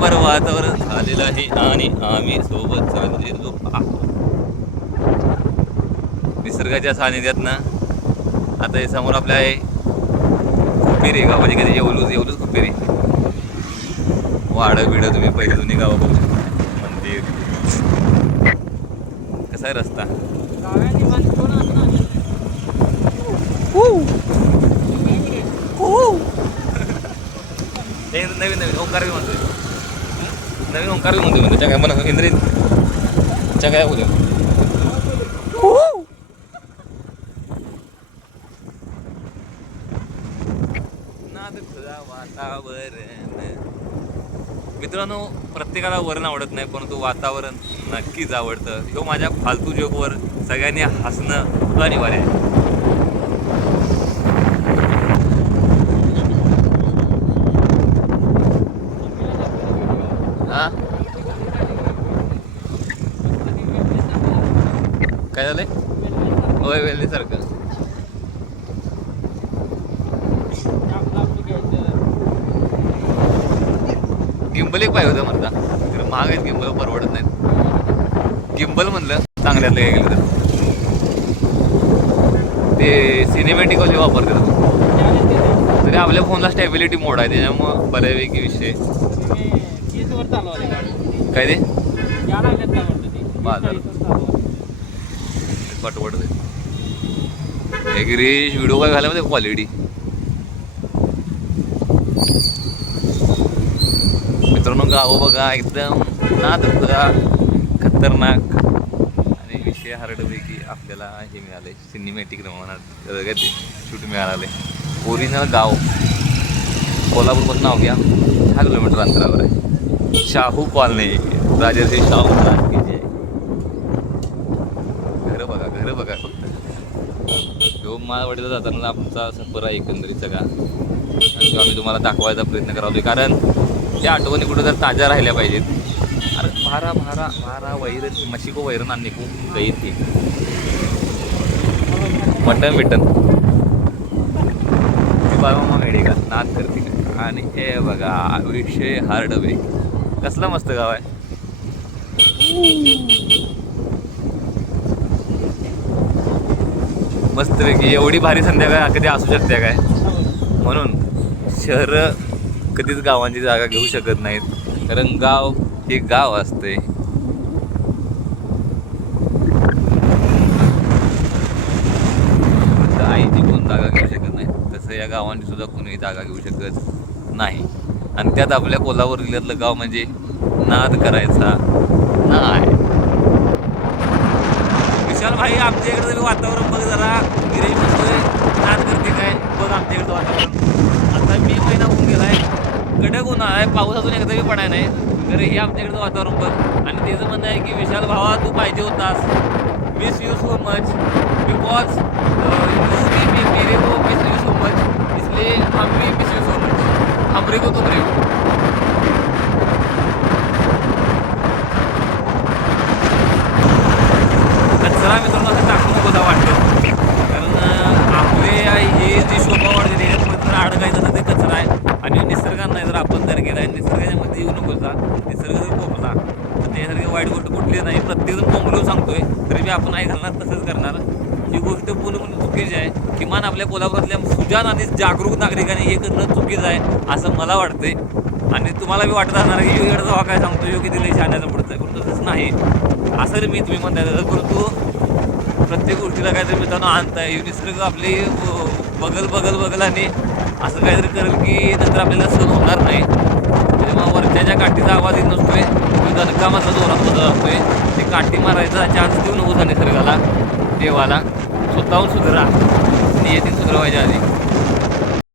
Number वातावरण झालेलं आहे आणि आम्ही सोबत चाललेलो आहोत निसर्गाच्या सानिध्यात ना. आता हे समोर आपल्या आहे खुपेरी गाव, म्हणजे कधी येवलूच खुपेरी. वाडं बिडं तुम्ही पहिले दोन्ही गावं बघू शकता. मंदिर कसा आहे रस्ता. नवीन नवीन ओंकार बी म्हणतोय, नवीन ओंकार बी म्हणतोय. म्हणजे काय म्हणा इंद्रित काय होत्या वातावरण. मित्रांनो, प्रत्येकाला वरण आवडत नाही, परंतु वातावरण नक्कीच आवडतं. ह्यो माझ्या फालतू जोकवर सगळ्यांनी हसणं अनिवार्य आहे. हा काय झालंय? होय, वेल्लीसारखं. गिंबल एक पाहिजे होतं म्हणता, तर महाग आहेत गिंबल, परवडत नाहीत. गिंबल म्हणलं चांगल्यातलं काय गेलं तर ते सिनेमॅटिक वाले वापरतात. तरी आपल्या फोनला स्टॅबिलिटी मोड आहे, त्याच्यामुळं बऱ्यापैकी विषय. काय ते बाजार पटवड हे गिरीश व्हिडिओ काय घालायला क्वालिटी. मित्रांनो, गावं बघा एकदम नाद बघा खतरनाक. आणि विषय हार्डपैकी आपल्याला हे मिळाले सिनेमॅटिक रमणात शूट मिळाले. ओरिजिनल गाव कोल्हापूरपासून नाव घ्या 6 किलोमीटर अंतरावर आहे. शाहू कॉलनी, राजर्षी शाहू महाराज. घरं बघा फक्त. जो माळवाडीला जाताना आमचा सफर आहे एकंदरीत सगळा, आणि तो आम्ही तुम्हाला दाखवायचा प्रयत्न करावतोय, कारण त्या आठवणी कुठं जर ताज्या राहिल्या पाहिजेत. अरे भारा वैरण मशिको वैरण आणि गई ती मटन बिटन बाबा मेडी का नाद करते का. आणि हे बघा विषय हार्डवे. कसलं मस्त गाव आहे. मस्तपैकी एवढी भारी संध्याकाळ कधी असू शकते काय. म्हणून शहर कधीच गावांची जागा घेऊ शकत नाहीत, कारण गाव हे गाव असते. आईची कोण जागा घेऊ शकत नाही, तसं या गावांची सुद्धा कोणी जागा घेऊ शकत नाही. आणि त्यात आपल्या कोल्हापूर जिल्ह्यातलं गाव म्हणजे नाद करायचा नाही. विशाल भाई, आमच्या इकडे तरी वातावरण बघ जरा. गिरीश म्हणतोय नाद करते काय, बघ आमच्या इकडचं वातावरण. आता मी महिना होऊन गेलाय, कडक उन्हाळा आहे, पाऊस अजून एकदा बी पडाय नाही, तर हे आमच्या इकडचं वातावरण बघ. आणि त्याचं म्हणणं आहे की विशाल भावा तू पाहिजे होतास, miss you so much, because you मेरे को मिस यू सो मच, इसलिए हम भी मिस यू सो मच, हमरे को तुम रे. कचरा मित्रांनो असं टाकून बघा वाटतं, कारण आपले हे जी शोभा वाढते त्याच्यामध्ये जर अडकायचं तर ते कचरा आहे. आणि निसर्गात नाही जर आपण जर गेला, निसर्गाच्या मध्ये येऊ नको जा. निसर्ग जर पोपला तर त्यासारखी वाईट गोष्ट कुठली नाही. प्रत्येकजण पोंगलून सांगतोय तरी मी आपण नाही घालणार, तसंच करणार. ही गोष्ट पूर्णपणे चुकीची आहे. किमान आपल्या कोल्हापुरातल्या सुजाण आणि जागरूक नागरिकांनी हे करणं चुकीचं आहे असं मला वाटतंय. आणि तुम्हाला बी वाटत असणार की योगीकडे जेव्हा काय सांगतो योगी दिले शाण्याचं पुढचं आहे, पण तसंच नाही. असं मी तुम्ही म्हणताय, परंतु प्रत्येक गोष्टीला काहीतरी मित्रांनो आणताय. निसर्ग आपली बगल आणि असं काहीतरी करेल की नंतर आपल्याला सहन होणार नाही. त्याच्यामुळे वरच्या काठीचा आवाज येत नसतोय, दणकामाचा जोरात होत असतोय. ते काठी मारायचा चान्स देऊ नको निसर्गाला, देवाला. स्वतःहून सुधरा, नियतीन सुधरवायच्या आधी.